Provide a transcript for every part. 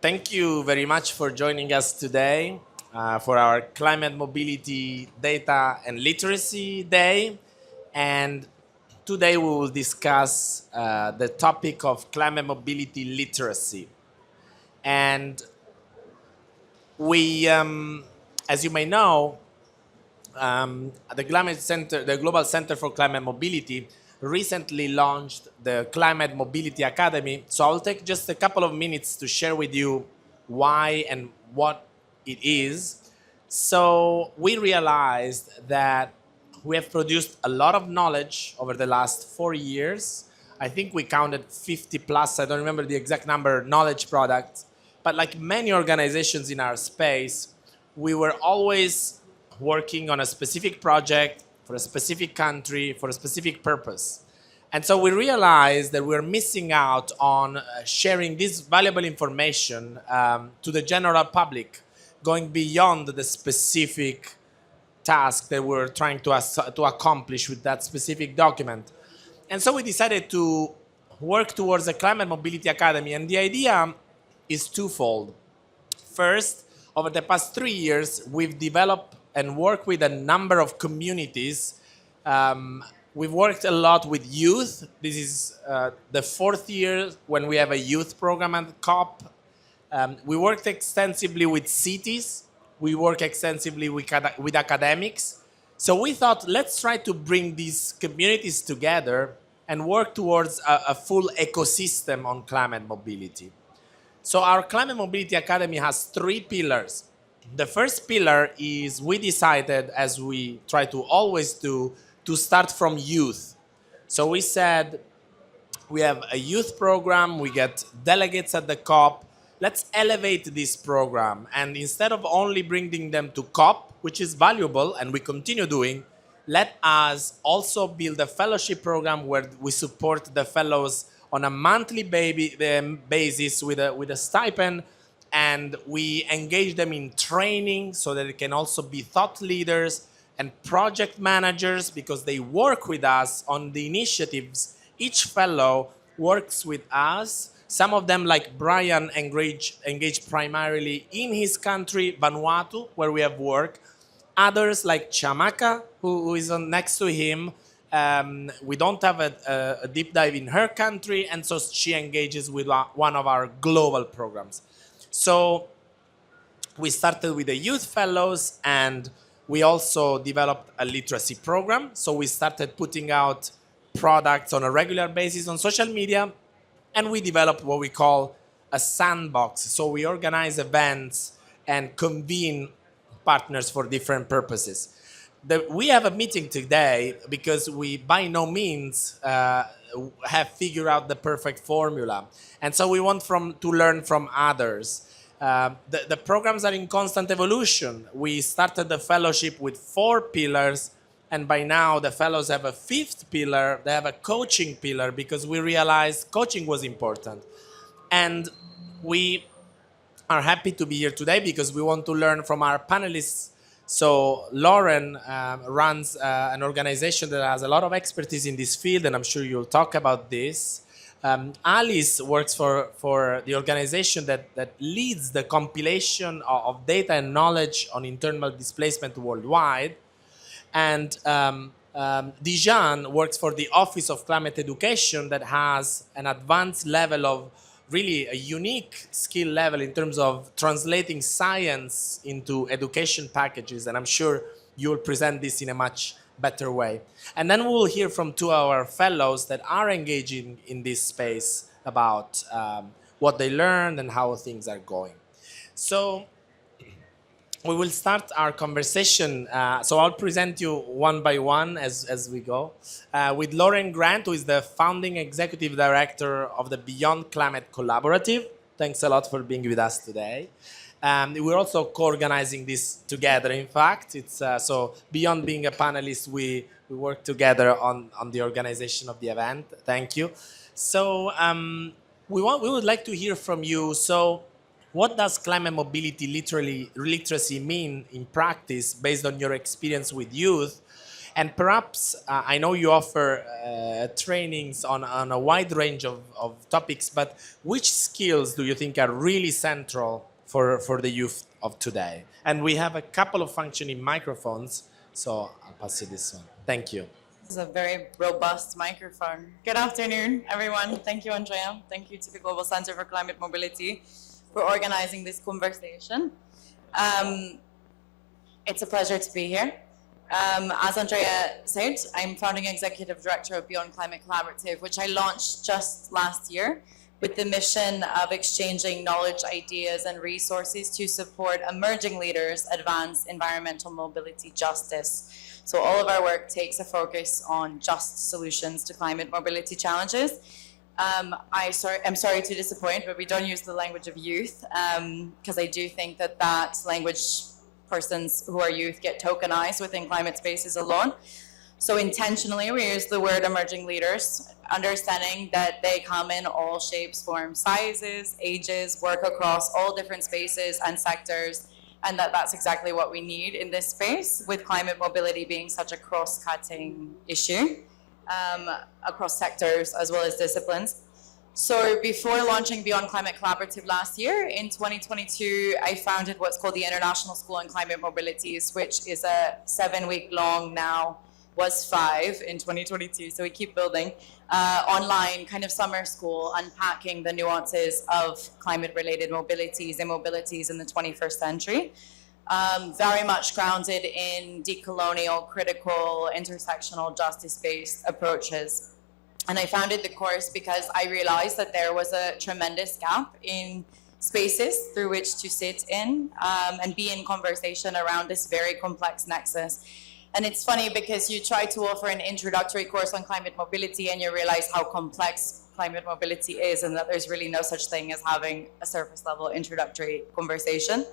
Thank you very much for joining us today for our Climate Mobility Data and Literacy Day. And today we will discuss the topic of climate mobility literacy. And we, as you may know, the Global Center for Climate Mobility, recently launched the Climate Mobility Academy. So I'll take just a couple of minutes to share with you why and what it is. So we realized that we have produced a lot of knowledge over the last 4 years. I think we counted 50 plus, I don't remember the exact number, knowledge products. But like many organizations in our space, we were always working on a specific project for a specific country for a specific purpose. And so we realized that we're missing out on sharing this valuable information to the general public, going beyond the specific task that we're trying to accomplish with that specific document. And so we decided to work towards a Climate Mobility Academy, and the idea is twofold. First, over the past 3 years, we've developed and worked with a number of communities. We've worked a lot with youth. This is the 4th year when we have a youth program at COP. We worked extensively with cities. We work extensively with academics. So we thought, let's try to bring these communities together and work towards a full ecosystem on climate mobility. So our Climate Mobility Academy has 3 pillars. The first pillar is we decided, as we try to always do, to start from youth. So we said, we have a youth program, we get delegates at the COP, let's elevate this program. And instead of only bringing them to COP, which is valuable and we continue doing, let us also build a fellowship program where we support the fellows on a monthly basis with a stipend, and we engage them in training so that they can also be thought leaders and project managers because they work with us on the initiatives. Each fellow works with us. Some of them, like Brian, engage primarily in his country, Vanuatu, where we have work. Others, like Chamaka, who is next to him, we don't have a deep dive in her country, and so she engages with one of our global programs. So we started with the youth fellows, and we also developed a literacy program. So we started putting out products on a regular basis on social media, and we developed what we call a sandbox. So we organize events and convene partners for different purposes. We have a meeting today because we by no means have figured out the perfect formula. And so we want to learn from others. The programs are in constant evolution. We started the fellowship with 4 pillars, and by now the fellows have a 5th pillar. They have a coaching pillar because we realized coaching was important. And we are happy to be here today because we want to learn from our panelists. So Lauren runs an organization that has a lot of expertise in this field, and I'm sure you'll talk about this. Alice works for the organization that leads the compilation of data and knowledge on internal displacement worldwide. And Dijan works for the Office of Climate Education that has an advanced level of really a unique skill level in terms of translating science into education packages. And I'm sure you'll present this in a much better way. And then we'll hear from 2 of our fellows that are engaging in this space about what they learned and how things are going. So we will start our conversation. So I'll present you one by one as we go. With Lauren Grant, who is the founding executive director of the Beyond Climate Collaborative. Thanks a lot for being with us today. We're also co-organizing this together. In fact, it's so beyond being a panelist, we work together on the organization of the event. Thank you. So we would like to hear from you. So what does climate mobility literacy mean in practice based on your experience with youth? And perhaps I know you offer trainings on a wide range of topics, but which skills do you think are really central for the youth of today? And we have a couple of functioning microphones, so I'll pass you this one. Thank you. This is a very robust microphone. Good afternoon, everyone. Thank you, Andrea. Thank you to the Global Center for Climate Mobility for organizing this conversation. It's a pleasure to be here. As Andrea said, I'm founding executive director of Beyond Climate Collaborative, which I launched just last year with the mission of exchanging knowledge, ideas, and resources to support emerging leaders advance environmental mobility justice. So all of our work takes a focus on just solutions to climate mobility challenges. I'm sorry to disappoint, but we don't use the language of youth because I do think that language, persons who are youth get tokenized within climate spaces alone. So intentionally, we use the word emerging leaders, understanding that they come in all shapes, forms, sizes, ages, work across all different spaces and sectors, and that's exactly what we need in this space, with climate mobility being such a cross-cutting issue across sectors as well as disciplines. So before launching Beyond Climate Collaborative last year, in 2022, I founded what's called the International School on Climate Mobilities, which is a 7-week-long now, was 5 in 2022, so we keep building, online kind of summer school, unpacking the nuances of climate-related mobilities and mobilities in the 21st century. Very much grounded in decolonial, critical, intersectional, justice-based approaches. And I founded the course because I realized that there was a tremendous gap in spaces through which to sit in and be in conversation around this very complex nexus. And it's funny because you try to offer an introductory course on climate mobility and you realize how complex climate mobility is and that there's really no such thing as having a surface level introductory conversation.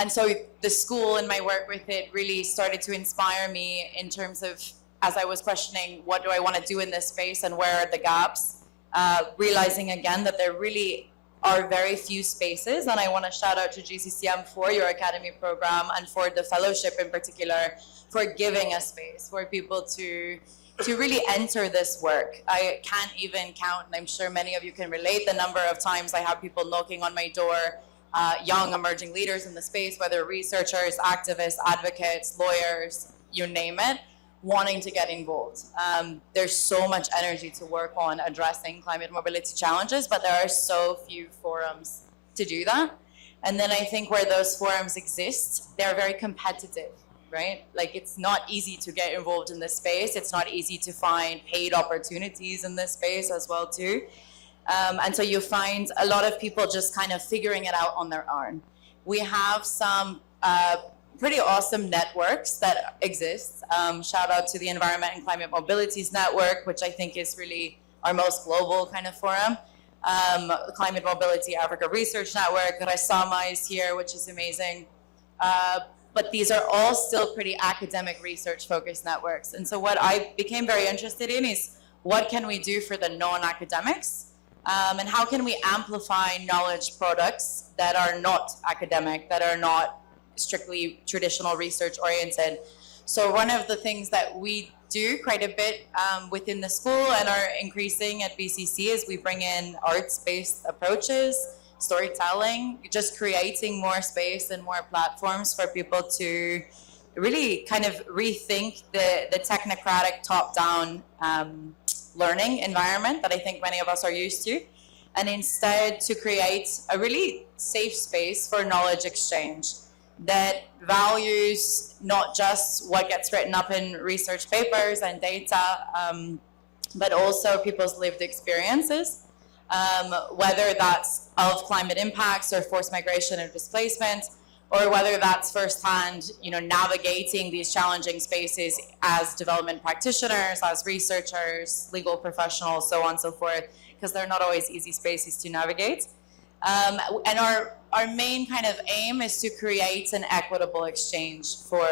And so the school and my work with it really started to inspire me in terms of, as I was questioning, what do I want to do in this space and where are the gaps, realizing again that there really are very few spaces. And I want to shout out to GCCM for your academy program and for the fellowship in particular for giving a space for people to really enter this work. I can't even count, and I'm sure many of you can relate, the number of times I have people knocking on my door, young emerging leaders in the space, whether researchers, activists, advocates, lawyers, you name it, wanting to get involved. There's so much energy to work on addressing climate mobility challenges, but there are so few forums to do that. And then I think where those forums exist, they're very competitive, right? Like it's not easy to get involved in this space. It's not easy to find paid opportunities in this space as well too. And so you find a lot of people just kind of figuring it out on their own. We have some pretty awesome networks that exist. Shout out to the Environment and Climate Mobilities Network, which I think is really our most global kind of forum. The Climate Mobility Africa Research Network, Resama is here, which is amazing. But these are all still pretty academic research focused networks. And so what I became very interested in is what can we do for the non-academics? And how can we amplify knowledge products that are not academic, that are not strictly traditional research oriented? So one of the things that we do quite a bit within the school and are increasing at BCC is we bring in arts-based approaches, storytelling, just creating more space and more platforms for people to really kind of rethink the technocratic top-down learning environment that I think many of us are used to, and instead to create a really safe space for knowledge exchange that values not just what gets written up in research papers and data, but also people's lived experiences, whether that's of climate impacts or forced migration and displacement, or whether that's firsthand, navigating these challenging spaces as development practitioners, as researchers, legal professionals, so on and so forth, because they're not always easy spaces to navigate. And our main kind of aim is to create an equitable exchange for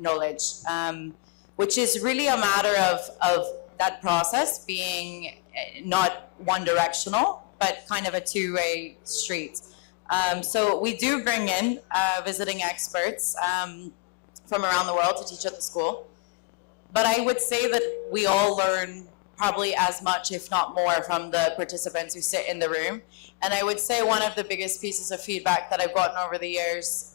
knowledge, which is really a matter of that process being not one directional, but kind of a two-way street. So we do bring in visiting experts from around the world to teach at the school. But I would say that we all learn probably as much, if not more, from the participants who sit in the room. And I would say one of the biggest pieces of feedback that I've gotten over the years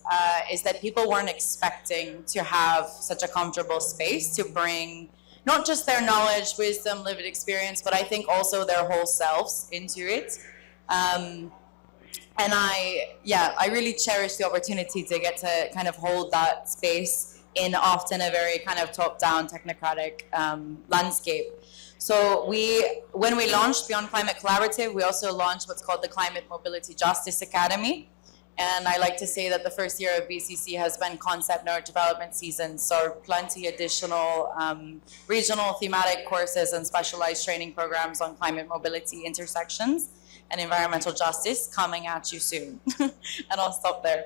is that people weren't expecting to have such a comfortable space to bring not just their knowledge, wisdom, lived experience, but I think also their whole selves into it. And I really cherish the opportunity to get to kind of hold that space in often a very kind of top-down technocratic landscape. So when we launched Beyond Climate Collaborative, we also launched what's called the Climate Mobility Justice Academy. And I like to say that the first year of BCC has been concept node development season, so plenty additional regional thematic courses and specialized training programs on climate mobility intersections and environmental justice coming at you soon. And I'll stop there.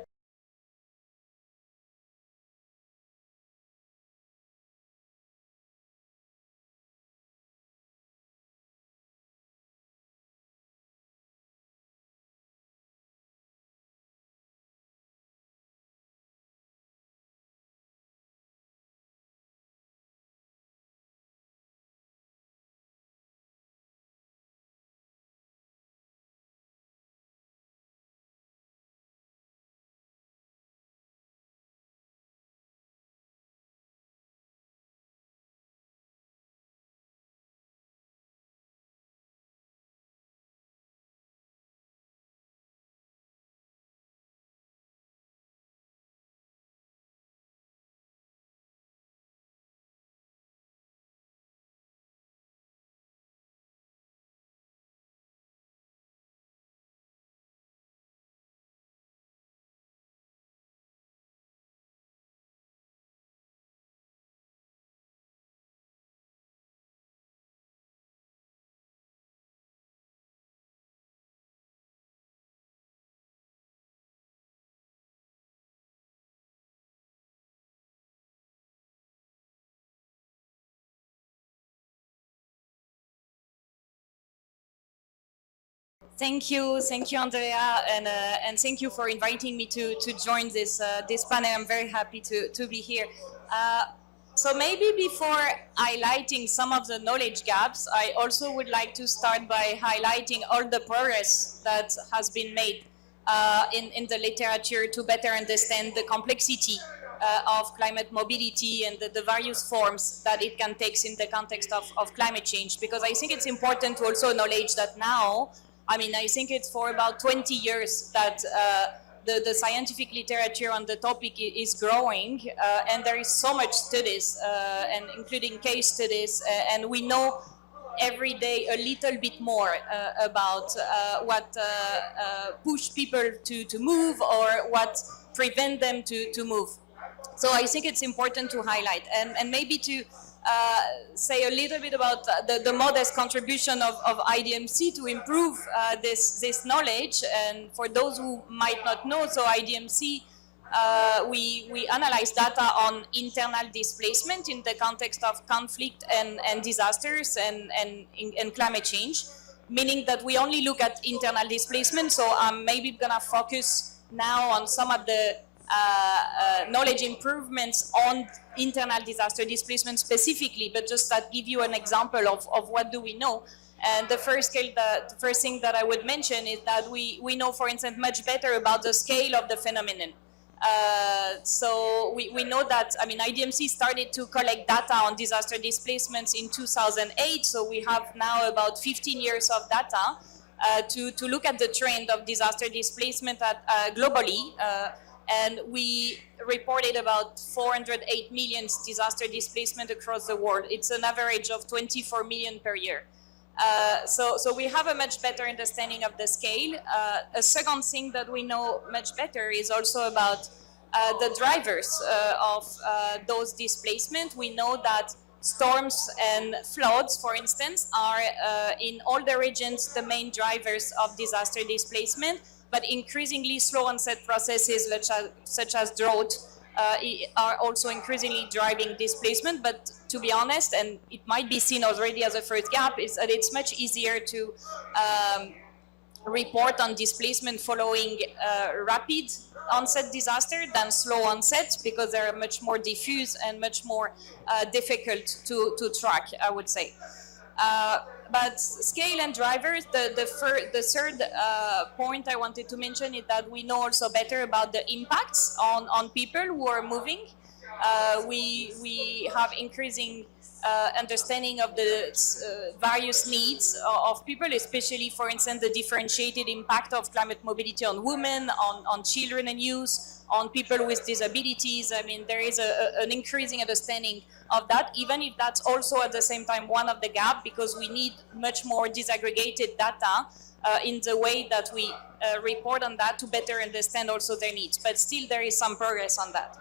Thank you, Andrea, and thank you for inviting me to join this panel. I'm very happy to be here. So maybe before highlighting some of the knowledge gaps, I also would like to start by highlighting all the progress that has been made in the literature to better understand the complexity of climate mobility and the various forms that it can take in the context of climate change. Because I think it's important to also acknowledge that now, I mean, I think it's for about 20 years that the scientific literature on the topic is growing, and there is so much studies, and including case studies, and we know every day a little bit more about what push people to move or what prevent them to move. So I think it's important to highlight and maybe to say a little bit about the modest contribution of IDMC to improve this knowledge. And for those who might not know, so IDMC, we analyze data on internal displacement in the context of conflict and disasters and climate change, meaning that we only look at internal displacement. So I'm maybe gonna focus now on some of the knowledge improvements on internal disaster displacement specifically, but just that give you an example of what do we know. And the first thing that I would mention is that we know, for instance, much better about the scale of the phenomenon. So we know that, I mean, IDMC started to collect data on disaster displacements in 2008, so we have now about 15 years of data to look at the trend of disaster displacement globally. And we reported about 408 million disaster displacement across the world. It's an average of 24 million per year. So we have a much better understanding of the scale. A second thing that we know much better is also about the drivers of those displacement. We know that storms and floods, for instance, are in all the regions the main drivers of disaster displacement, but increasingly slow onset processes such as drought are also increasingly driving displacement. But to be honest, and it might be seen already as a first gap, is that it's much easier to report on displacement following rapid onset disaster than slow onset, because they're much more diffuse and much more difficult to track, I would say. But scale and drivers, the third point I wanted to mention is that we know also better about the impacts on people who are moving. We have increasing understanding of the various needs of people, especially, for instance, the differentiated impact of climate mobility on women, on children and youth, on people with disabilities. I mean, there is an increasing understanding of that, even if that's also at the same time one of the gaps, because we need much more disaggregated data in the way that we report on that to better understand also their needs. But still, there is some progress on that.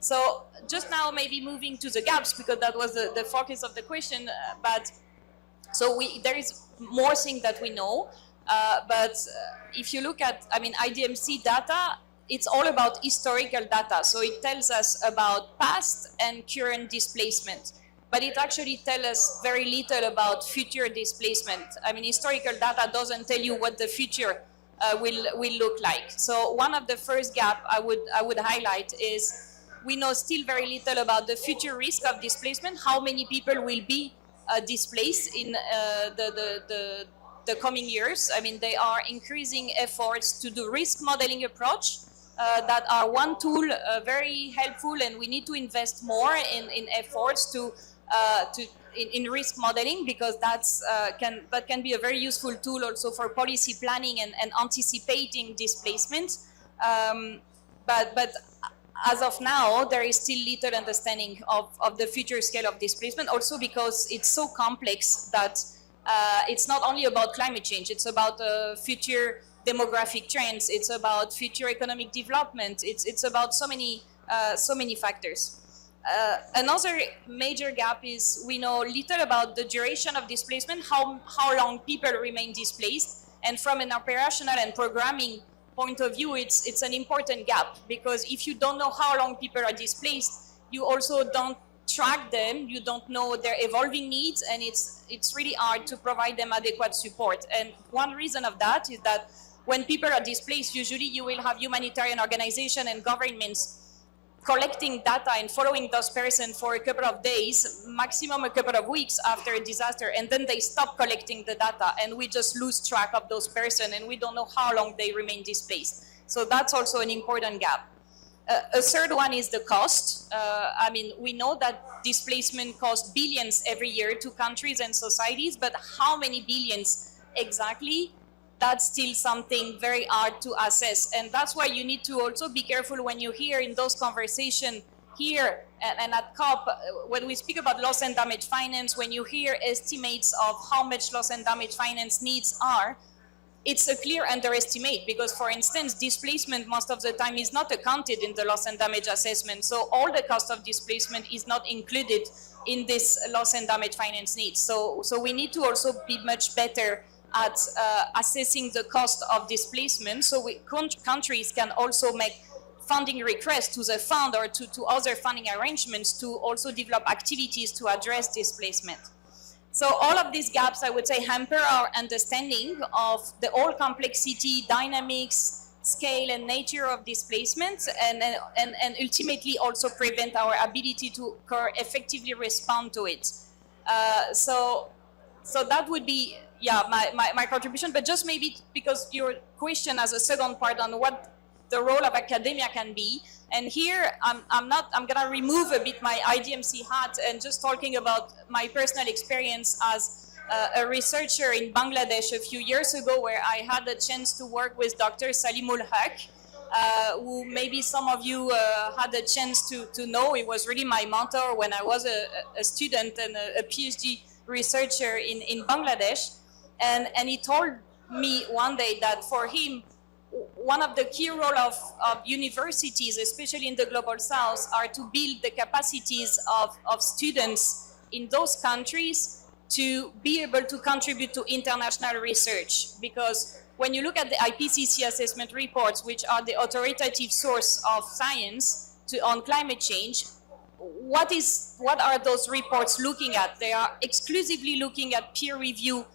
So just now, maybe moving to the gaps, because that was the focus of the question. But so there is more things that we know. But if you look at, I mean, IDMC data, it's all about historical data. So it tells us about past and current displacement. But it actually tells us very little about future displacement. I mean, historical data doesn't tell you what the future will look like. So one of the first gap I would highlight is we know still very little about the future risk of displacement, how many people will be displaced in the coming years. I mean, they are increasing efforts to do risk modeling approach that are one tool, very helpful, and we need to invest more in efforts in risk modeling, because that can be a very useful tool also for policy planning and anticipating displacement. But as of now, there is still little understanding of the future scale of displacement, also because it's so complex that it's not only about climate change, it's about future demographic trends, it's about future economic development, it's about so many factors. Another major gap is we know little about the duration of displacement, how long people remain displaced, and from an operational and programming point of view, it's an important gap, because if you don't know how long people are displaced, you also don't track them, you don't know their evolving needs, and it's really hard to provide them adequate support. And one reason of that is that when people are displaced, usually you will have humanitarian organizations and governments collecting data and following those persons for a couple of days, maximum a couple of weeks after a disaster, and then they stop collecting the data, and we just lose track of those persons, and we don't know how long they remain displaced. So that's also an important gap. A third one is the cost. I mean, we know that displacement costs billions every year to countries and societies, but how many billions exactly? That's still something very hard to assess. And that's why you need to also be careful when you hear in those conversations here and at COP, when we speak about loss and damage finance, when you hear estimates of how much loss and damage finance needs are, it's a clear underestimate, because, for instance, displacement most of the time is not accounted in the loss and damage assessment. So all the cost of displacement is not included in this loss and damage finance needs. So we need to also be much better at assessing the cost of displacement, so countries can also make funding requests to the fund or to other funding arrangements to also develop activities to address displacement. So all of these gaps, I would say, hamper our understanding of the whole complexity, dynamics, scale, and nature of displacement, and ultimately also prevent our ability to effectively respond to it. So that would be, yeah, my contribution. But just maybe because your question as a second part on what the role of academia can be, and here I'm gonna remove a bit my IDMC hat and just talking about my personal experience as a researcher in Bangladesh a few years ago, where I had a chance to work with Dr. Salimul Haq, who maybe some of you had a chance to know. He was really my mentor when I was a student and a PhD researcher in Bangladesh. And he told me one day that for him, one of the key roles of universities, especially in the Global South, are to build the capacities of students in those countries to be able to contribute to international research. Because when you look at the IPCC assessment reports, which are the authoritative source of science on climate change, what are those reports looking at? They are exclusively looking at peer review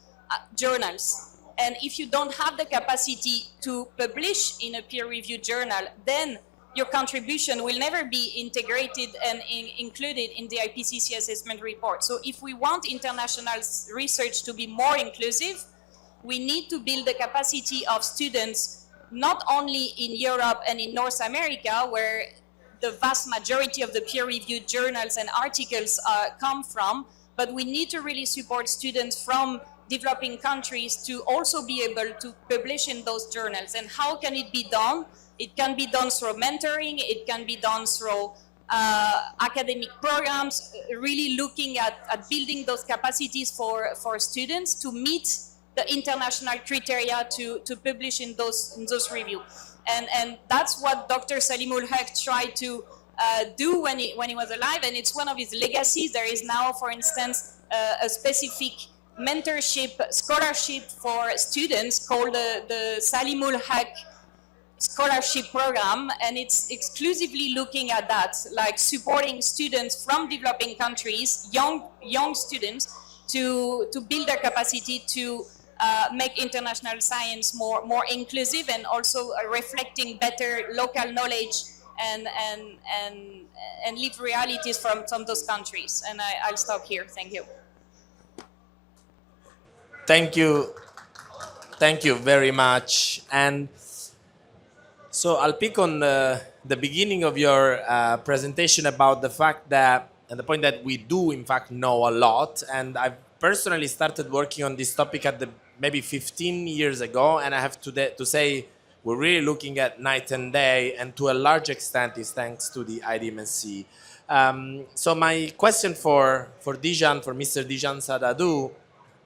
journals. And if you don't have the capacity to publish in a peer-reviewed journal, then your contribution will never be integrated and included in the IPCC assessment report. So if we want international research to be more inclusive, we need to build the capacity of students, not only in Europe and in North America, where the vast majority of the peer-reviewed journals and articles come from, but we need to really support students from developing countries to also be able to publish in those journals. And how can it be done? It can be done through mentoring, it can be done through academic programs, really looking at building those capacities for students to meet the international criteria to publish in those reviews. And that's what Dr. Salimul Haq tried to do when he was alive, and it's one of his legacies. There is now, for instance, a specific mentorship scholarship for students called the Salimul Haq Scholarship Program, and it's exclusively looking at that, like supporting students from developing countries, young students, to build their capacity to make international science more inclusive, and also reflecting better local knowledge and lived realities from some of those countries. And I'll stop here. Thank you. Thank you very much. And so I'll pick on the beginning of your presentation about the fact that, and the point that we do in fact know a lot. And I've personally started working on this topic at maybe 15 years ago, and I have to say we're really looking at night and day, and to a large extent is thanks to the IDMSC. So my question for Dijan, for Mr. Dijan Sadadou,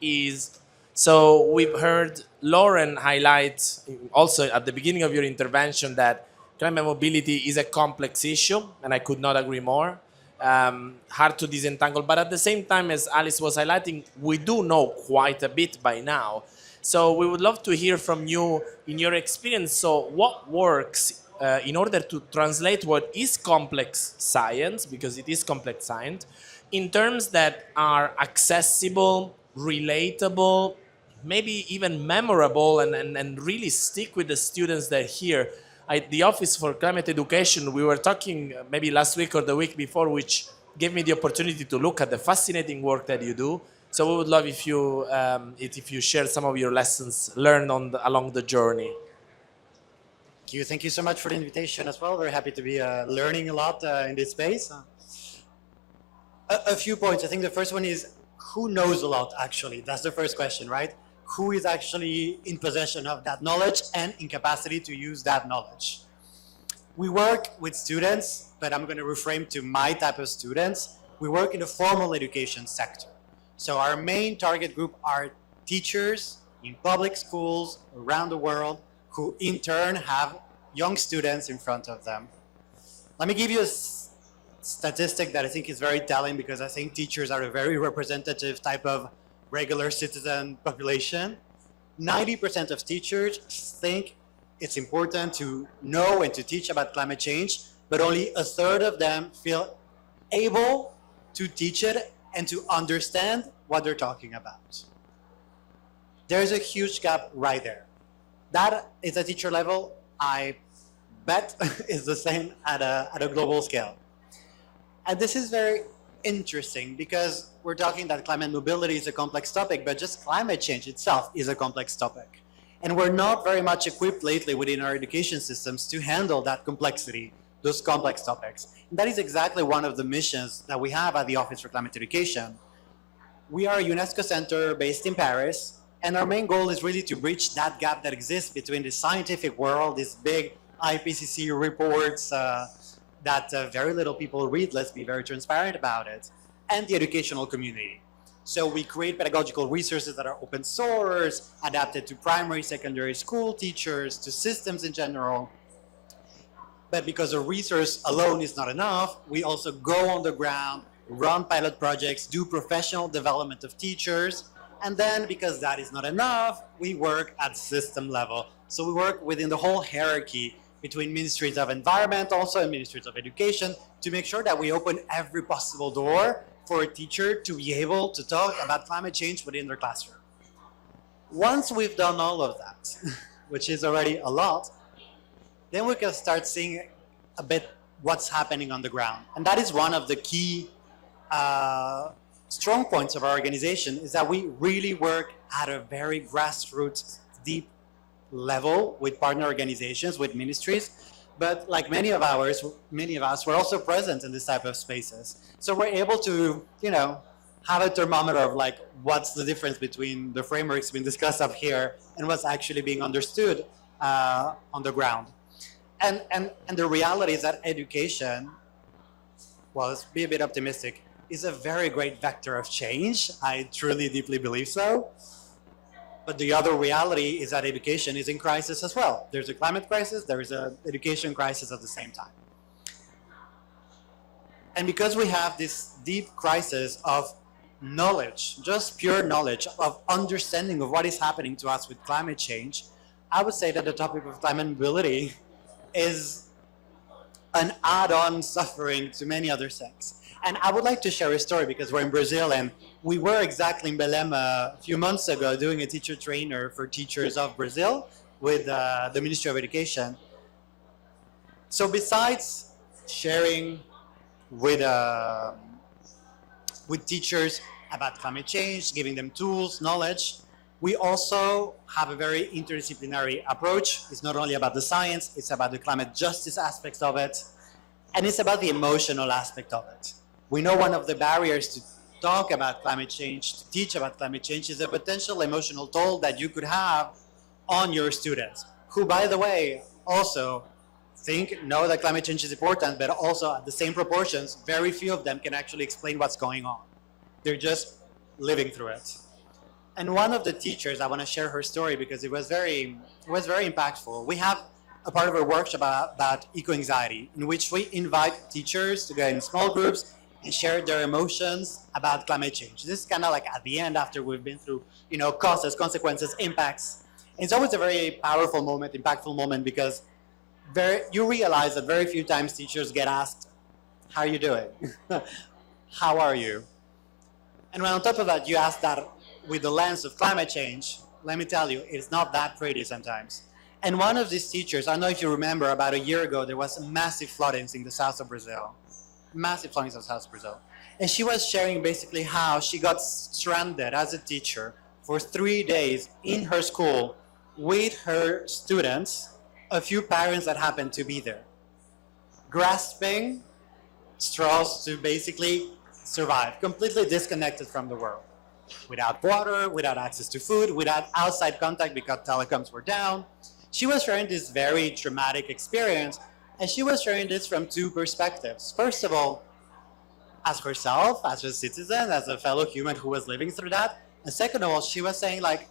is, so we've heard Lauren highlight also at the beginning of your intervention that climate mobility is a complex issue, and I could not agree more. Hard to disentangle, but at the same time, as Alice was highlighting, we do know quite a bit by now. So we would love to hear from you in your experience. So what works in order to translate what is complex science, because it is complex science, in terms that are accessible, relatable, maybe even memorable, and really stick with the students that are here. At the Office for Climate Education, we were talking maybe last week or the week before, which gave me the opportunity to look at the fascinating work that you do. So we would love if you share some of your lessons learned along the journey. Thank you so much for the invitation as well. Very happy to be learning a lot in this space. A few points. I think the first one is, who knows a lot actually? That's the first question, right? Who is actually in possession of that knowledge and in capacity to use that knowledge? We work with students, but I'm going to reframe to my type of students. We work in the formal education sector. So our main target group are teachers in public schools around the world who in turn have young students in front of them. Let me give you a statistic that I think is very telling, because I think teachers are a very representative type of regular citizen population. 90% of teachers think it's important to know and to teach about climate change, but only a third of them feel able to teach it and to understand what they're talking about. There's a huge gap right there. That is at teacher level, I bet is the same at a global scale. And this is very interesting, because we're talking that climate mobility is a complex topic, but just climate change itself is a complex topic. And we're not very much equipped lately within our education systems to handle that complexity, those complex topics. And that is exactly one of the missions that we have at the Office for Climate Education. We are a UNESCO center based in Paris, and our main goal is really to bridge that gap that exists between the scientific world, these big IPCC reports, that very little people read, let's be very transparent about it, and the educational community. So we create pedagogical resources that are open source, adapted to primary, secondary school teachers, to systems in general. But because a resource alone is not enough, we also go on the ground, run pilot projects, do professional development of teachers, and then because that is not enough, we work at system level. So we work within the whole hierarchy between ministries of environment also and ministries of education to make sure that we open every possible door for a teacher to be able to talk about climate change within their classroom. Once we've done all of that, which is already a lot, then we can start seeing a bit what's happening on the ground. And that is one of the key strong points of our organization, is that we really work at a very grassroots, deep level with partner organizations, with ministries. But like many of us, we're also present in this type of spaces. So we're able to, have a thermometer of like what's the difference between the frameworks being discussed up here and what's actually being understood on the ground. And the reality is that education, well, let's be a bit optimistic, is a very great vector of change. I truly, deeply believe so. But the other reality is that education is in crisis as well. There's a climate crisis, there is an education crisis at the same time. And because we have this deep crisis of knowledge, just pure knowledge, of understanding of what is happening to us with climate change, I would say that the topic of climate mobility is an add-on suffering to many other things. And I would like to share a story, because we're in Brazil and we were exactly in Belém a few months ago doing a teacher trainer for teachers of Brazil with the Ministry of Education. So besides sharing with teachers about climate change, giving them tools, knowledge, we also have a very interdisciplinary approach. It's not only about the science, it's about the climate justice aspects of it, and it's about the emotional aspect of it. We know one of the barriers to talk about climate change, to teach about climate change, is the potential emotional toll that you could have on your students, who, by the way, also know that climate change is important, but also at the same proportions, very few of them can actually explain what's going on. They're just living through it. And one of the teachers, I want to share her story because it was very impactful. We have a part of our workshop about eco-anxiety, in which we invite teachers to go in small groups and share their emotions about climate change. This is kind of like at the end, after we've been through, causes, consequences, impacts. And it's always a very powerful moment, impactful moment, because you realize that very few times teachers get asked, how are you doing? How are you? And when on top of that, you ask that with the lens of climate change, let me tell you, it's not that pretty sometimes. And one of these teachers, I don't know if you remember, about a year ago, there was massive floodings in the south of Brazil. Massive floodings in the south of Brazil. And she was sharing basically how she got stranded as a teacher for 3 days in her school with her students, a few parents that happened to be there, grasping straws to basically survive, completely disconnected from the world, without water, without access to food, without outside contact because telecoms were down. She was sharing this very traumatic experience, and she was sharing this from two perspectives. First of all, as herself, as a citizen, as a fellow human who was living through that. And second of all, she was saying, like,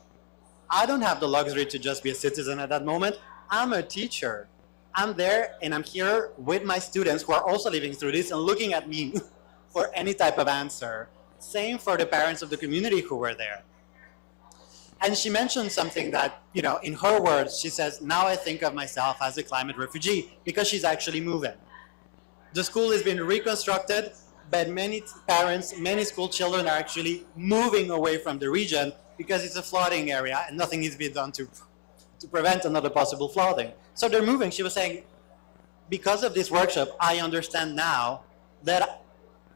I don't have the luxury to just be a citizen at that moment. I'm a teacher. I'm there and I'm here with my students who are also living through this and looking at me for any type of answer. Same for the parents of the community who were there. And she mentioned something that, in her words, she says, now I think of myself as a climate refugee, because she's actually moving. The school is being reconstructed, but many parents, many school children are actually moving away from the region because it's a flooding area and nothing is being done to prevent another possible flooding. So they're moving. She was saying, because of this workshop, I understand now that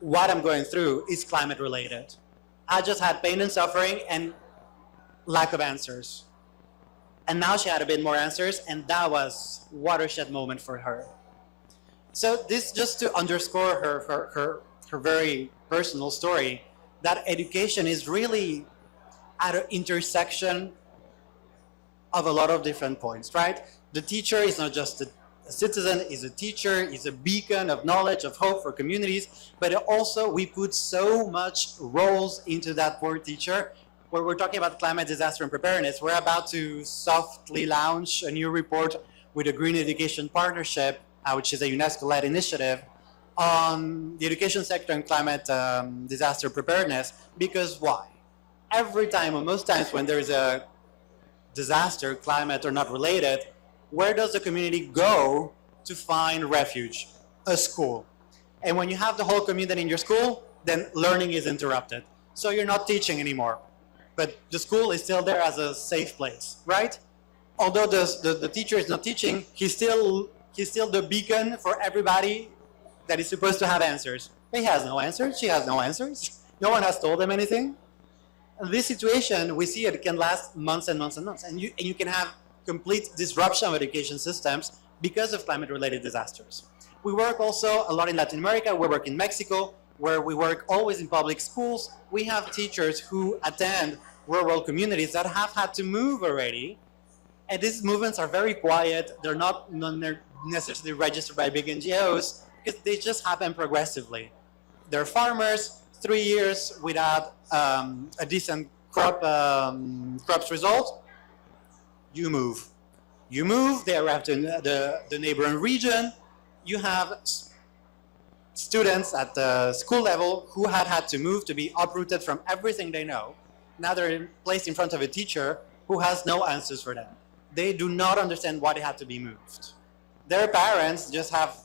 what I'm going through is climate related. I just had pain and suffering and lack of answers. And now she had a bit more answers, and that was a watershed moment for her. So this just to underscore her very personal story, that education is really at an intersection of a lot of different points, right? The teacher is not just a citizen, is a teacher, is a beacon of knowledge, of hope for communities, but also we put so much roles into that poor teacher. Where we're talking about climate disaster and preparedness, we're about to softly launch a new report with a Green Education Partnership, which is a UNESCO-led initiative on the education sector and climate disaster preparedness. Because why? Every time, or most times when there's a disaster, climate or not related, where does the community go to find refuge? A school. And when you have the whole community in your school, then learning is interrupted. So you're not teaching anymore. but the school is still there as a safe place, right? Although the teacher is not teaching, he's still the beacon for everybody that is supposed to have answers. He has no answers, she has no answers, no one has told them anything. And this situation, we see it can last months and months and months, and you can have complete disruption of education systems because of climate-related disasters. We work also a lot in Latin America, we work in Mexico, where we work always in public schools. We have teachers who attend rural communities that have had to move already, and these movements are very quiet. They're not necessarily registered by big NGOs, because they just happen progressively. They're farmers, 3 years without a decent crops result, you move. You move, they arrive to the neighboring region. You have students at the school level who had to move to be uprooted from everything they know. Now they're placed in front of a teacher who has no answers for them. They do not understand why they had to be moved. Their parents just have,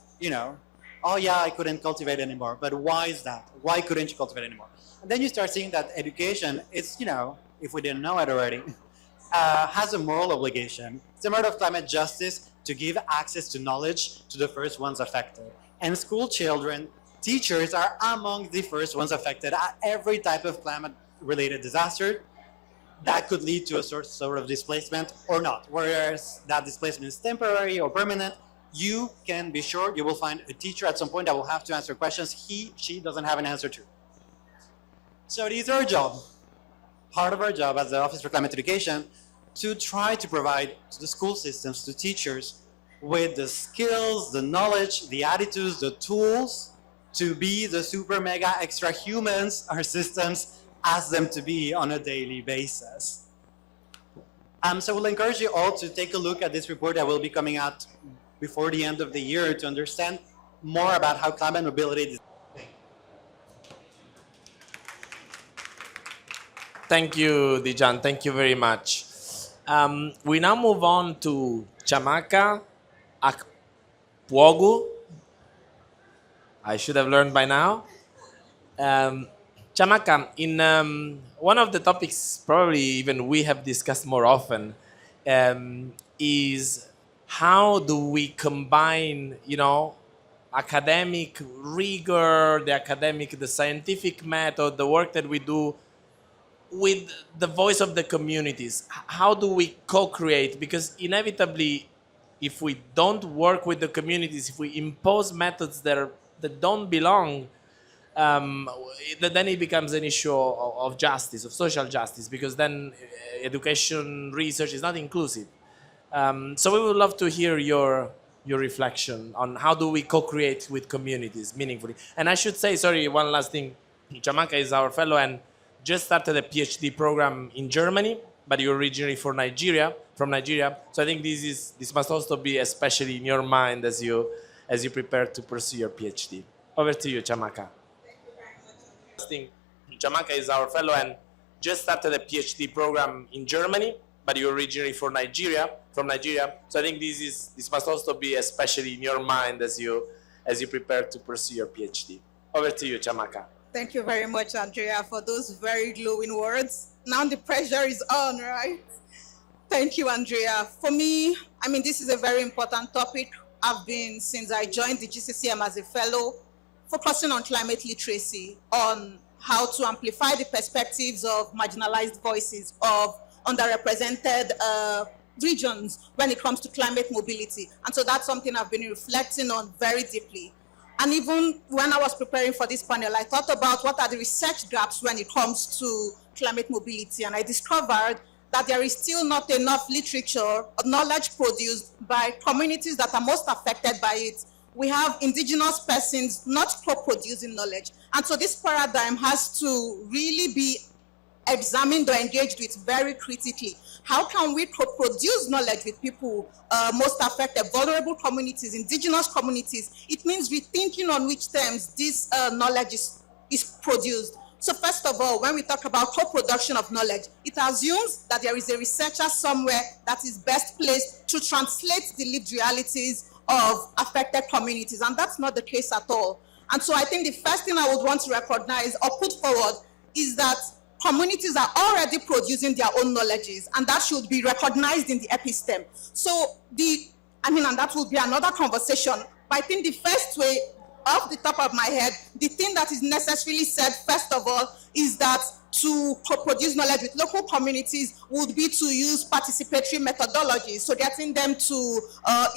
oh yeah, I couldn't cultivate anymore. But why is that? Why couldn't you cultivate anymore? And then you start seeing that education, it's, if we didn't know it already, has a moral obligation. It's a matter of climate justice to give access to knowledge to the first ones affected. And school children, teachers are among the first ones affected at every type of climate-related disaster that could lead to a sort of displacement or not. Whereas that displacement is temporary or permanent, you can be sure you will find a teacher at some point that will have to answer questions she doesn't have an answer to. So it is our job, part of our job as the Office for Climate Education, to try to provide to the school systems, to teachers, with the skills, the knowledge, the attitudes, the tools to be the super mega extra humans our systems ask them to be on a daily basis. So we'll encourage you all to take a look at this report that will be coming out before the end of the year to understand more about how climate mobility is. Thank you, Dijan. Thank you very much. We now move on to Chamaka Akpuogu. I should have learned by now. Chamaka, in one of the topics probably even we have discussed more often is how do we combine, academic rigor, the scientific method, the work that we do with the voice of the communities? How do we co-create? Because inevitably, if we don't work with the communities, if we impose methods that don't belong, then it becomes an issue of justice, of social justice, because then education research is not inclusive. So we would love to hear your reflection on how do we co-create with communities meaningfully. And I should say, sorry, one last thing. Chamaka is our fellow and just started a PhD program in Germany, but you're originally from Nigeria. So I think this must also be especially in your mind as you prepare to pursue your PhD. Over to you, Chamaka. Chamaka is our fellow and just started a PhD program in Germany, but you're originally from Nigeria. So I think this must also be especially in your mind as you prepare to pursue your PhD. Over to you, Chamaka. Thank you very much, Andrea, for those very glowing words. Now the pressure is on, right? Thank you, Andrea. For me, this is a very important topic. I've been, since I joined the GCCM as a fellow, focusing on climate literacy, on how to amplify the perspectives of marginalized voices, of underrepresented regions when it comes to climate mobility. And so that's something I've been reflecting on very deeply. And even when I was preparing for this panel, I thought about what are the research gaps when it comes to climate mobility. And I discovered that there is still not enough literature or knowledge produced by communities that are most affected by it. We have indigenous persons not co-producing knowledge. And so this paradigm has to really be examined or engaged with very critically. How can we co-produce knowledge with people most affected, vulnerable communities, indigenous communities? It means rethinking on which terms this knowledge is produced. So first of all, when we talk about co-production of knowledge, it assumes that there is a researcher somewhere that is best placed to translate the lived realities of affected communities, and that's not the case at all. And so I think the first thing I would want to recognize or put forward is that communities are already producing their own knowledges, and that should be recognized in the episteme. So and that will be another conversation. But I think the first way, off the top of my head, the thing that is necessarily said, first of all, is that to co-produce knowledge with local communities would be to use participatory methodologies. So getting them to,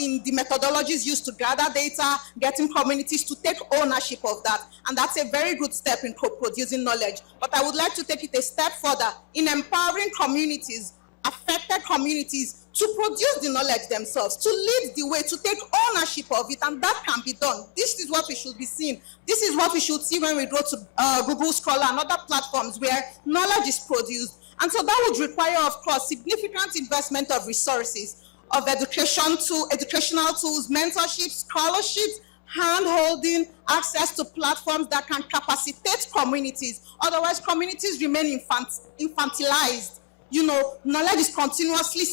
in the methodologies used to gather data, getting communities to take ownership of that. And that's a very good step in co-producing knowledge. But I would like to take it a step further in empowering communities, affected communities, to produce the knowledge themselves, to lead the way, to take ownership of it, and that can be done. This is what we should be seeing. This is what we should see when we go to Google Scholar and other platforms where knowledge is produced. And so that would require, of course, significant investment of resources, of educational tools, mentorships, scholarships, hand-holding, access to platforms that can capacitate communities. Otherwise, communities remain infantilized. You know, knowledge is continuously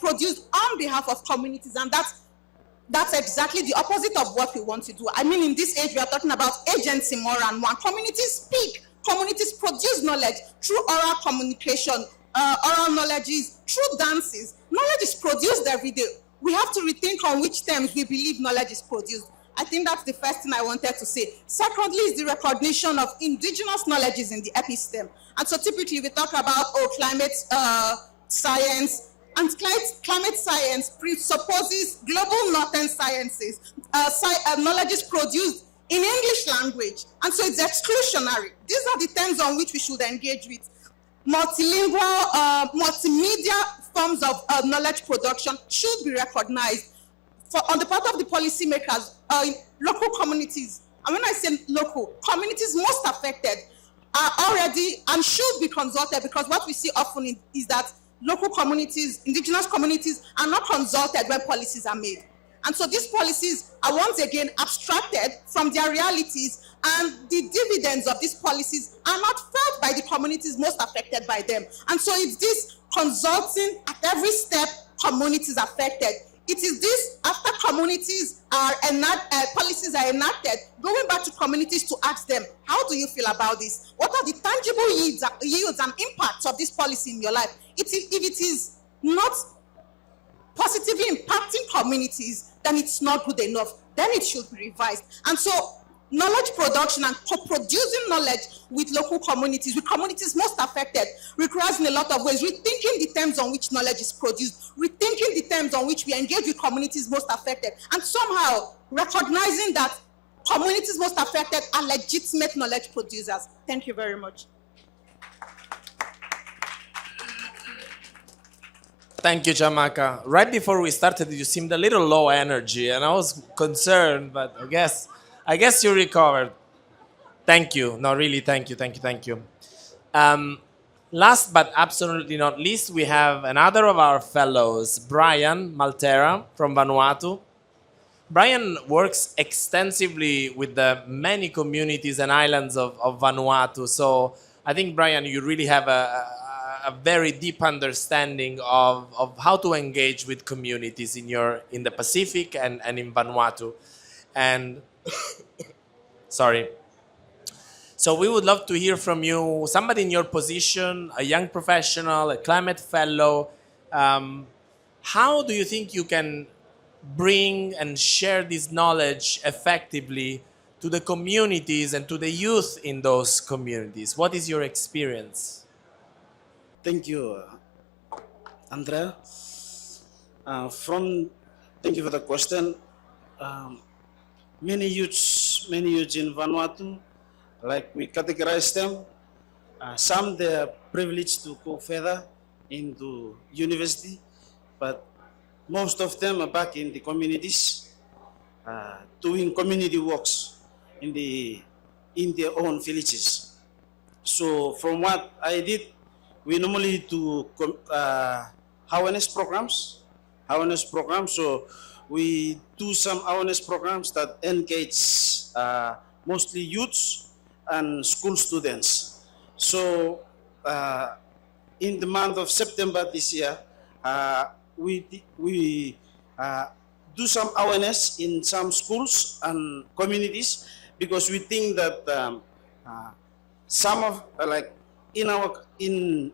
produced on behalf of communities, and that's exactly the opposite of what we want to do. I mean, in this age, we are talking about agency more and more. Communities speak, communities produce knowledge through oral communication, oral knowledges, through dances. Knowledge is produced every day. We have to rethink on which terms we believe knowledge is produced. I think that's the first thing I wanted to say. Secondly is the recognition of indigenous knowledges in the episteme. And so typically we talk about, climate science, and climate science presupposes global northern sciences. Knowledge is produced in English language, and so it's exclusionary. These are the terms on which we should engage with. Multilingual, multimedia forms of knowledge production should be recognized on the part of the policymakers, local communities. And when I say local, communities most affected are already and should be consulted, because what we see often is that local communities, indigenous communities, are not consulted when policies are made. And so these policies are once again abstracted from their realities, and the dividends of these policies are not felt by the communities most affected by them. And so it's this consulting at every step communities affected. It is this, after communities are policies are enacted, going back to communities to ask them, how do you feel about this? What are the tangible yields and impacts of this policy in your life? If it is not positively impacting communities, then it's not good enough. Then it should be revised. And so knowledge production and co-producing knowledge with local communities, with communities most affected, requires in a lot of ways rethinking the terms on which knowledge is produced, rethinking the terms on which we engage with communities most affected, and somehow recognizing that communities most affected are legitimate knowledge producers. Thank you very much. Thank you, Chamaka. Right before we started, you seemed a little low energy, and I was concerned, but I guess you recovered. Thank you. No, really, thank you. Last but absolutely not least, we have another of our fellows, Brian Maltera from Vanuatu. Brian works extensively with the many communities and islands of Vanuatu. So I think, Brian, you really have a very deep understanding of how to engage with communities in the Pacific and in Vanuatu. And sorry. So we would love to hear from you, somebody in your position, a young professional, a climate fellow. How do you think you can bring and share this knowledge effectively to the communities and to the youth in those communities? What is your experience? Thank you, Andrea. Thank you for the question. Many youths in Vanuatu, like we categorize them. Some they are privileged to go further into university, but most of them are back in the communities, doing community works in their own villages. So from what I did, we normally do awareness programs. So we do some awareness programs that engage mostly youths and school students. So in the month of September this year, we do some awareness in some schools and communities, because we think that some of in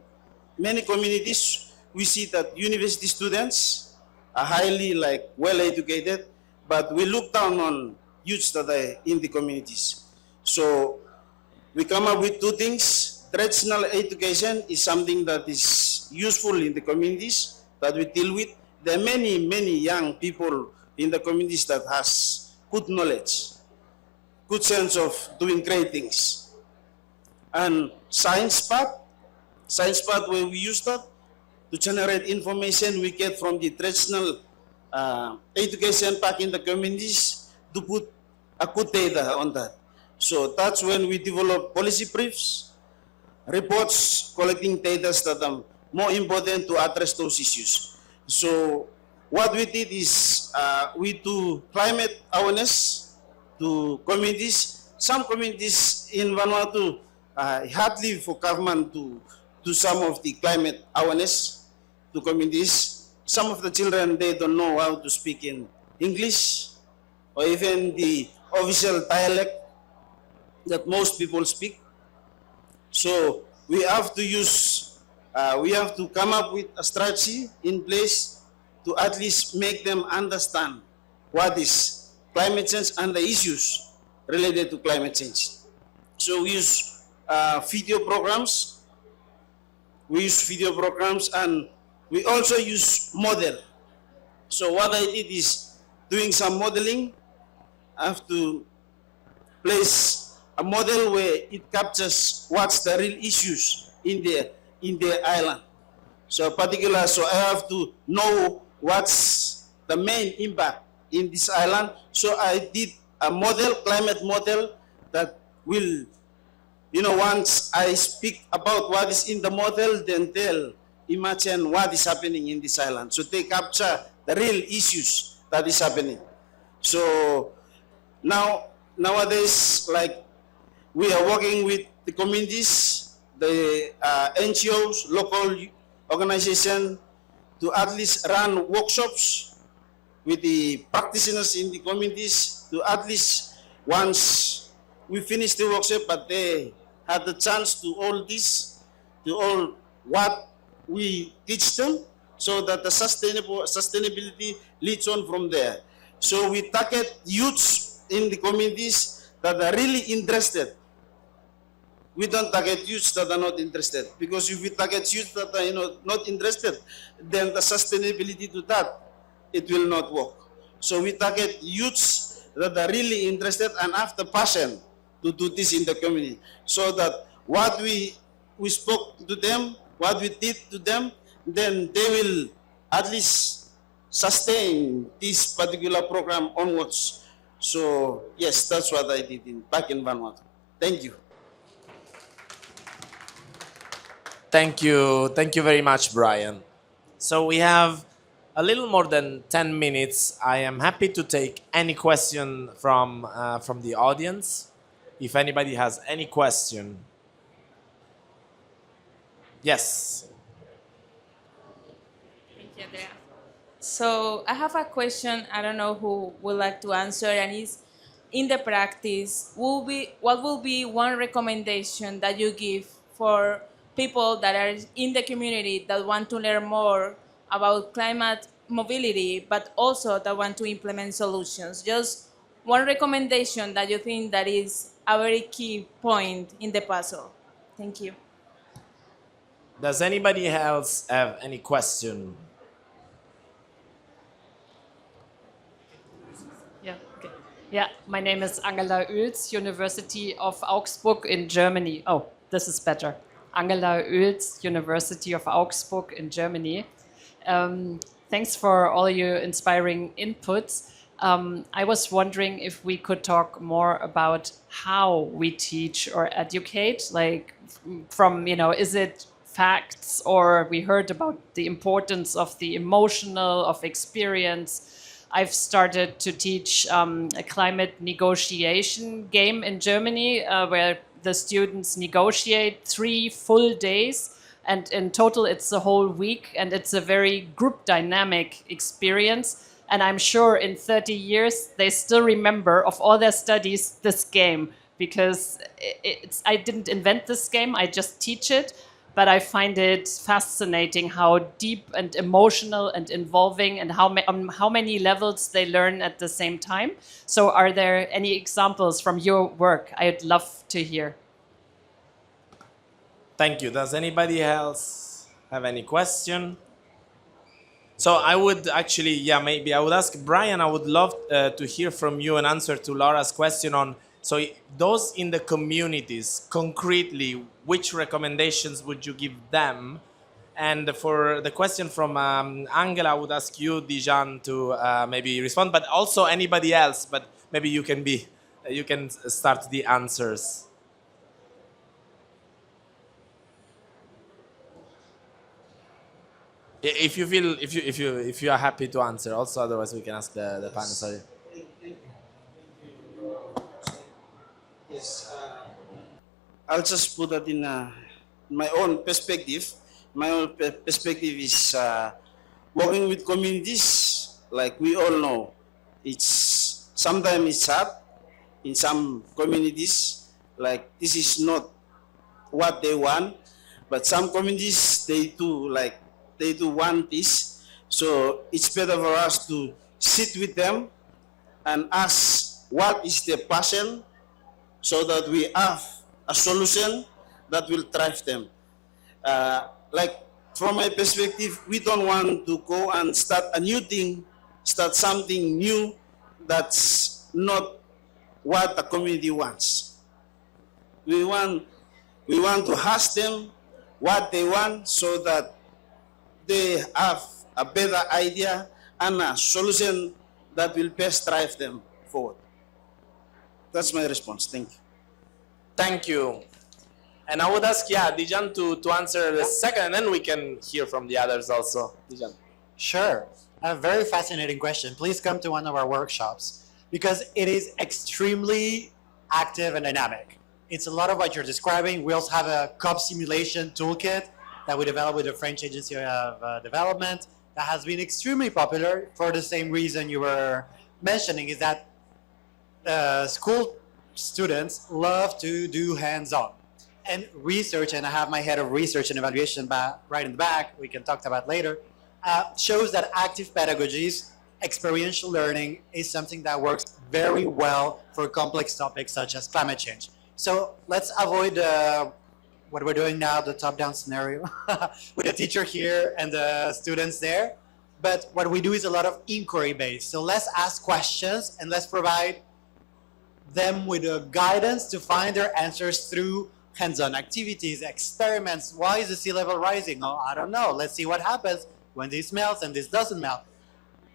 many communities, we see that university students are highly like well educated, but we look down on youths that are in the communities. So we come up with two things. Traditional education is something that is useful in the communities that we deal with. There are many young people in the communities that has good knowledge, good sense of doing great things. And science part where we use that to generate information we get from the traditional education back in the communities to put a good data on that. So that's when we develop policy briefs, reports, collecting data that are more important to address those issues. So what we did is we do climate awareness to communities. Some communities in Vanuatu hardly for government to do some of the climate awareness to communities. Some of the children, they don't know how to speak in English or even the official dialect that most people speak. So we have to we have to come up with a strategy in place to at least make them understand what is climate change and the issues related to climate change. So we use video programs. We use video programs and we also use model. So what I did is doing some modeling. I have to place a model where it captures what's the real issues in the island. So particular, so I have to know what's the main impact in this island. So I did a model, climate model that will, once I speak about what is in the model, then they'll imagine what is happening in this island. So they capture the real issues that is happening. So nowadays, like we are working with the communities, the NGOs, local organizations, to at least run workshops with the practitioners in the communities to at least once we finish the workshop, but they had the chance to all this, to all what we teach them, so that the sustainability leads on from there. So we target youths in the communities that are really interested. We don't target youths that are not interested, because if we target youths that are not interested, then the sustainability to that, it will not work. So we target youths that are really interested and have the passion to do this in the community, so that what we spoke to them, what we did to them, then they will at least sustain this particular program onwards. So yes, that's what I did back in Vanuatu. Thank you. Thank you very much, Brian. So we have a little more than 10 minutes. I am happy to take any question from the audience. If anybody has any question. Yes. Thank you, Andrea. So I have a question. I don't know who would like to answer, and is in the practice, what will be one recommendation that you give for people that are in the community that want to learn more about climate mobility, but also that want to implement solutions? Just one recommendation that you think that is a very key point in the puzzle. Thank you. Does anybody else have any question? Yeah, okay. Yeah, my name is Angela Oels, University of Augsburg in Germany. Oh, this is better. Angela Oels, University of Augsburg in Germany. Thanks for all your inspiring inputs. I was wondering if we could talk more about how we teach or educate, like from, is it facts, or we heard about the importance of the emotional, of experience. I've started to teach a climate negotiation game in Germany where the students negotiate 3 full days, and in total it's a whole week, and it's a very group dynamic experience. And I'm sure in 30 years they still remember of all their studies this game, because I didn't invent this game, I just teach it, but I find it fascinating how deep and emotional and involving and on how many levels they learn at the same time. So are there any examples from your work? I'd love to hear. Thank you. Does anybody else have any question? So I would actually, yeah, maybe I would ask Brian. I would love to hear from you an answer to Laura's question on, so those in the communities, concretely, which recommendations would you give them? And for the question from Angela, I would ask you, Dijan, to maybe respond, but also anybody else, but maybe you can start the answers. If you feel, if you are happy to answer, also otherwise we can ask the panel. Sorry. Yes, I'll just put that in my own perspective. My own perspective is working with communities. Like we all know, it's sometimes it's hard in some communities. Like this is not what they want, but some communities they do want this. So it's better for us to sit with them and ask what is their passion, so that we have a solution that will drive them. Like from my perspective, we don't want to go and start a new thing, start something new that's not what the community wants. We want to ask them what they want, so that they have a better idea and a solution that will best drive them forward. That's my response. Thank you. Thank you. And I would ask, yeah, Dijan to answer the second, and then we can hear from the others also. Dijan. Sure. A very fascinating question. Please come to one of our workshops, because it is extremely active and dynamic. It's a lot of what you're describing. We also have a COP simulation toolkit that we developed with the French Agency of Development that has been extremely popular for the same reason you were mentioning, is that school students love to do hands-on. And research, and I have my head of research and evaluation right in the back, we can talk about later, shows that active pedagogies, experiential learning, is something that works very well for complex topics such as climate change. So let's avoid what we're doing now, the top-down scenario, with the teacher here and the students there. But what we do is a lot of inquiry-based. So let's ask questions and let's provide them with a guidance to find their answers through hands-on activities, experiments. Why is the sea level rising? Oh, I don't know. Let's see what happens when this melts and this doesn't melt.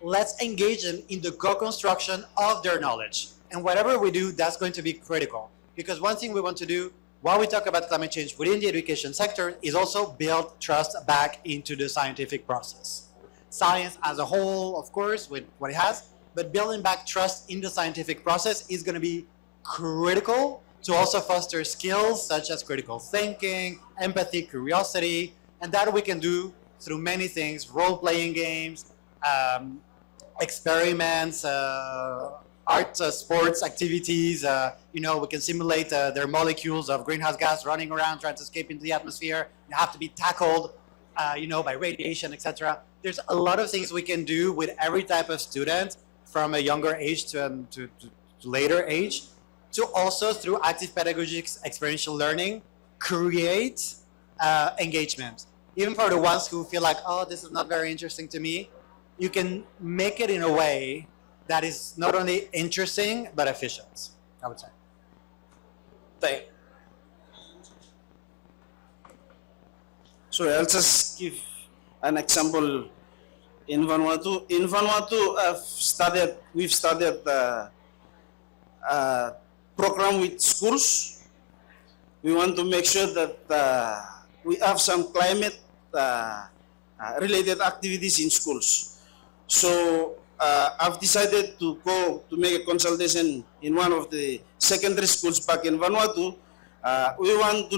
Let's engage them in the co-construction of their knowledge. And whatever we do, that's going to be critical. Because one thing we want to do while we talk about climate change within the education sector is also build trust back into the scientific process. Science as a whole, of course, with what it has, but building back trust in the scientific process is going to be critical to also foster skills such as critical thinking, empathy, curiosity, and that we can do through many things: role-playing games, experiments, art, sports activities. You know, we can simulate their molecules of greenhouse gas running around trying to escape into the atmosphere. They have to be tackled, you know, by radiation, etc. There's a lot of things we can do with every type of student, from a younger age to later age, to also through active pedagogics, experiential learning, create engagement. Even for the ones who feel like, oh, this is not very interesting to me, you can make it in a way that is not only interesting, but efficient, I would say. So I'll just give an example. In Vanuatu, we've started a program with schools. We want to make sure that we have some climate related activities in schools. So I've decided to go to make a consultation in one of the secondary schools back in Vanuatu. We want to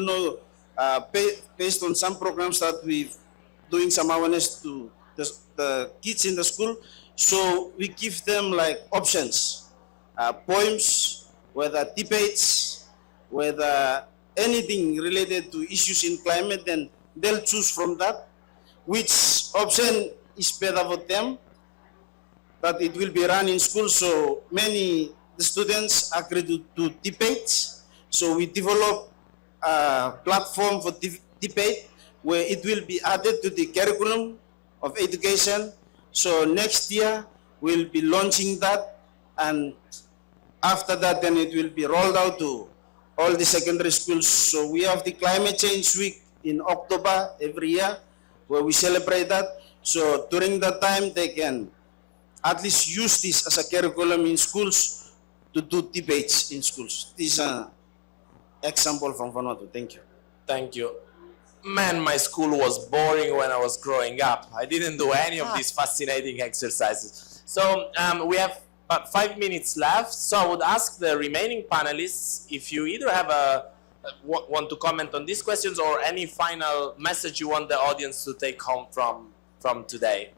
know based on some programs that we've doing some awareness to the kids in the school. So we give them like options, poems whether debates, whether anything related to issues in climate, then they'll choose from that which option is better for them. But it will be run in school, so many the students agree to debates. So we develop a platform for debate where it will be added to the curriculum of education. So next year we'll be launching that, and after that then it will be rolled out to all the secondary schools. So we have the Climate Change Week in October every year where we celebrate that. So during that time they can at least use this as a curriculum in schools to do debates in schools. This is an example from Vanuatu. Thank you. Thank you. Man, my school was boring when I was growing up. I didn't do any of these fascinating exercises. So we have about 5 minutes left. So I would ask the remaining panelists if you either have want to comment on these questions or any final message you want the audience to take home from today.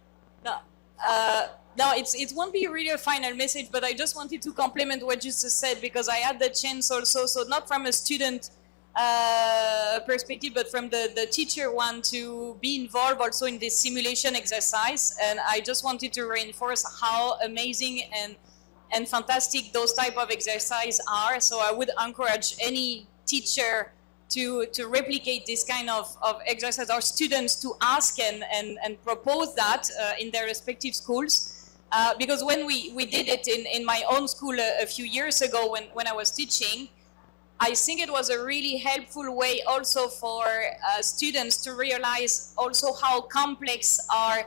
No, it won't be really a final message, but I just wanted to complement what you just said, because I had the chance also, so not from a student perspective, but from the teacher one, to be involved also in this simulation exercise. And I just wanted to reinforce how amazing and fantastic those type of exercise are. So I would encourage any teacher to replicate this kind of exercise, or students to ask and propose that in their respective schools. Because when we did it in my own school a few years ago when I was teaching, I think it was a really helpful way also for students to realize also how complex are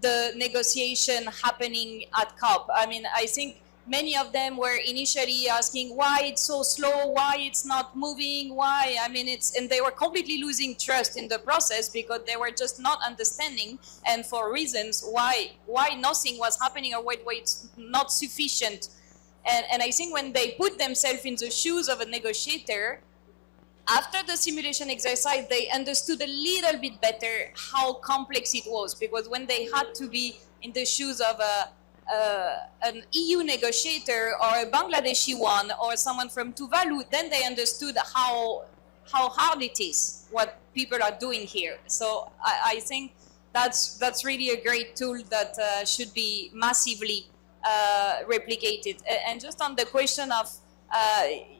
the negotiation happening at COP. I mean, I think many of them were initially asking why it's so slow, why it's not moving, why, I mean, and they were completely losing trust in the process because they were just not understanding, and for reasons why nothing was happening, or why it's not sufficient. And I think when they put themselves in the shoes of a negotiator, after the simulation exercise, they understood a little bit better how complex it was, because when they had to be in the shoes of an EU negotiator or a Bangladeshi one or someone from Tuvalu, then they understood how hard it is, what people are doing here. So I think that's really a great tool that should be massively replicated. And just on the question of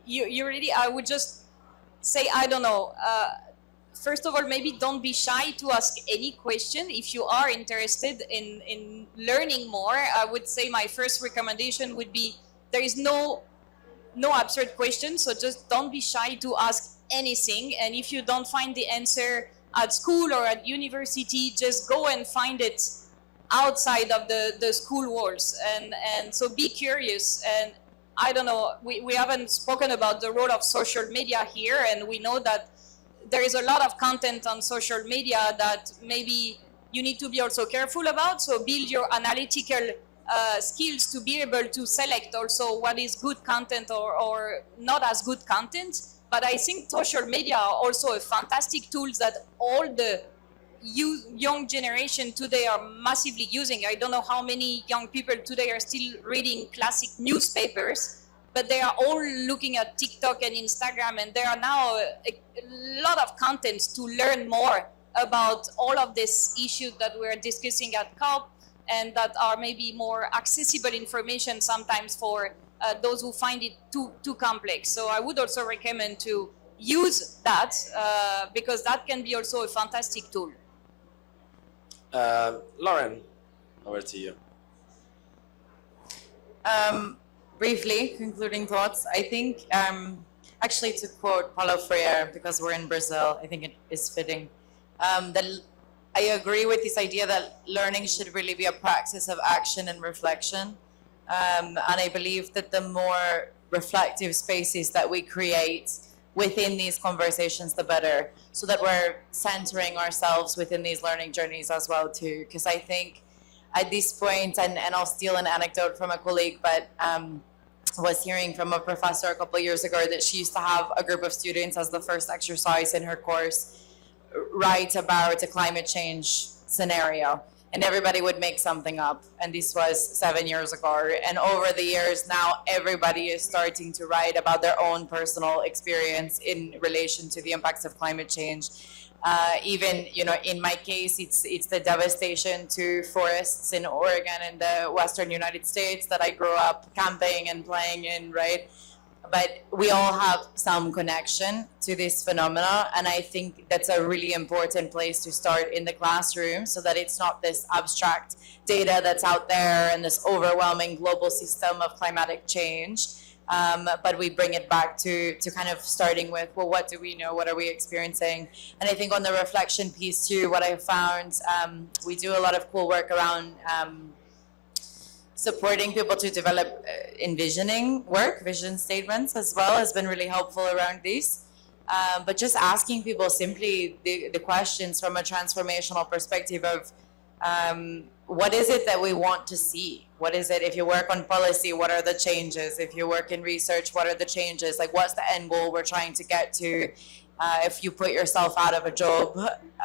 you really, I would just say, I don't know, first of all, maybe don't be shy to ask any question. If you are interested in learning more, I would say my first recommendation would be, there is no absurd question, so just don't be shy to ask anything. And if you don't find the answer at school or at university, just go and find it outside of the school walls. And so be curious. And I don't know, we haven't spoken about the role of social media here, and we know that there is a lot of content on social media that maybe you need to be also careful about. So build your analytical skills to be able to select also what is good content or not as good content. But I think social media are also a fantastic tools that all the young generation today are massively using. I don't know how many young people today are still reading classic newspapers, but they are all looking at TikTok and Instagram, and there are now a lot of contents to learn more about all of these issues that we're discussing at COP, and that are maybe more accessible information sometimes for those who find it too complex. So I would also recommend to use that because that can be also a fantastic tool. Lauren, over to you. Briefly, concluding thoughts, I think, actually to quote Paulo Freire, because we're in Brazil, I think it is fitting, that I agree with this idea that learning should really be a practice of action and reflection. And I believe that the more reflective spaces that we create within these conversations, the better, so that we're centering ourselves within these learning journeys as well too. Because I think at this point, and I'll steal an anecdote from a colleague, but was hearing from a professor a couple of years ago that she used to have a group of students as the first exercise in her course write about a climate change scenario. and everybody would make something up. And this was 7 years ago. And over the years now, everybody is starting to write about their own personal experience in relation to the impacts of climate change. Even, you know, in my case, it's the devastation to forests in Oregon and the Western United States that I grew up camping and playing in, right? But we all have some connection to this phenomena, and I think that's a really important place to start in the classroom, so that it's not this abstract data that's out there and this overwhelming global system of climatic change, but we bring it back to kind of starting with, well, what do we know, what are we experiencing? And I think on the reflection piece too, what I found, we do a lot of cool work around supporting people to develop envisioning work, vision statements as well, has been really helpful around these. But just asking people simply the questions from a transformational perspective of what is it that we want to see? What is it, if you work on policy, what are the changes? If you work in research, what are the changes? Like, what's the end goal we're trying to get to? If you put yourself out of a job,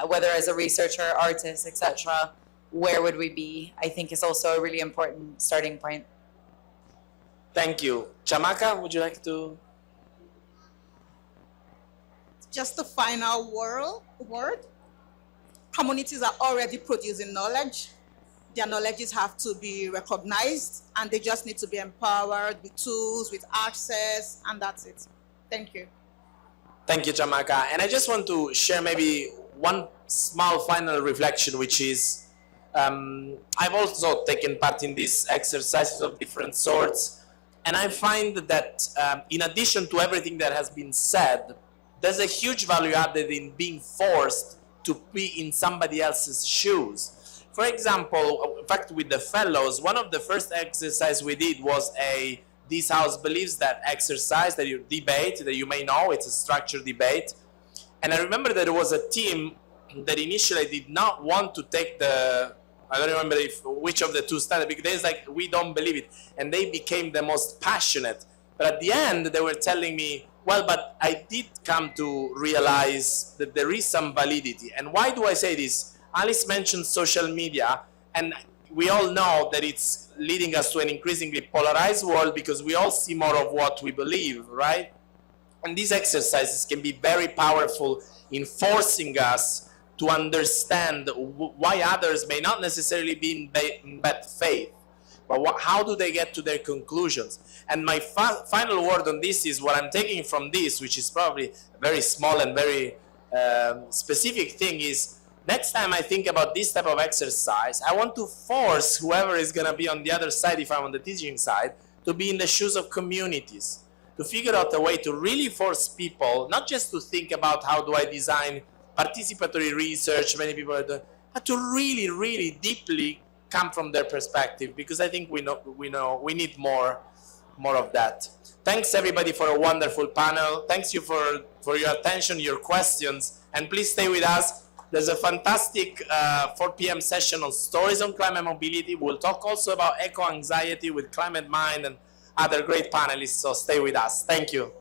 whether as a researcher, artist, etc., where would we be? I think is also a really important starting point. Thank you. Chamaka, would you like to? Just the final word. Communities are already producing knowledge. Their knowledges have to be recognized, and they just need to be empowered with tools, with access, and that's it. Thank you. Thank you, Chamaka. And I just want to share maybe one small final reflection, which is I've also taken part in these exercises of different sorts, and I find that in addition to everything that has been said, there's a huge value added in being forced to be in somebody else's shoes. For example, in fact, with the fellows, one of the first exercises we did was This House Believes That exercise, that you debate, that you may know, it's a structured debate. And I remember that there was a team that initially did not want to take I don't remember which of the two started, because there's like, we don't believe it. And they became the most passionate. But at the end, they were telling me, well, but I did come to realize that there is some validity. And why do I say this? Alice mentioned social media, and we all know that it's leading us to an increasingly polarized world because we all see more of what we believe, right? And these exercises can be very powerful in forcing us to understand why others may not necessarily be in bad faith, but how do they get to their conclusions? And my final word on this is what I'm taking from this, which is probably a very small and very specific thing, is next time I think about this type of exercise, I want to force whoever is going to be on the other side, if I'm on the teaching side, to be in the shoes of communities, to figure out a way to really force people, not just to think about how do I design participatory research, many people are doing, but to really, really deeply come from their perspective, because I think we need more of that. Thanks everybody for a wonderful panel. Thanks you for your attention, your questions, and please stay with us. There's a fantastic 4 p.m. session on stories on climate mobility. We'll talk also about eco-anxiety with Climate Mind and other great panelists, so stay with us. Thank you.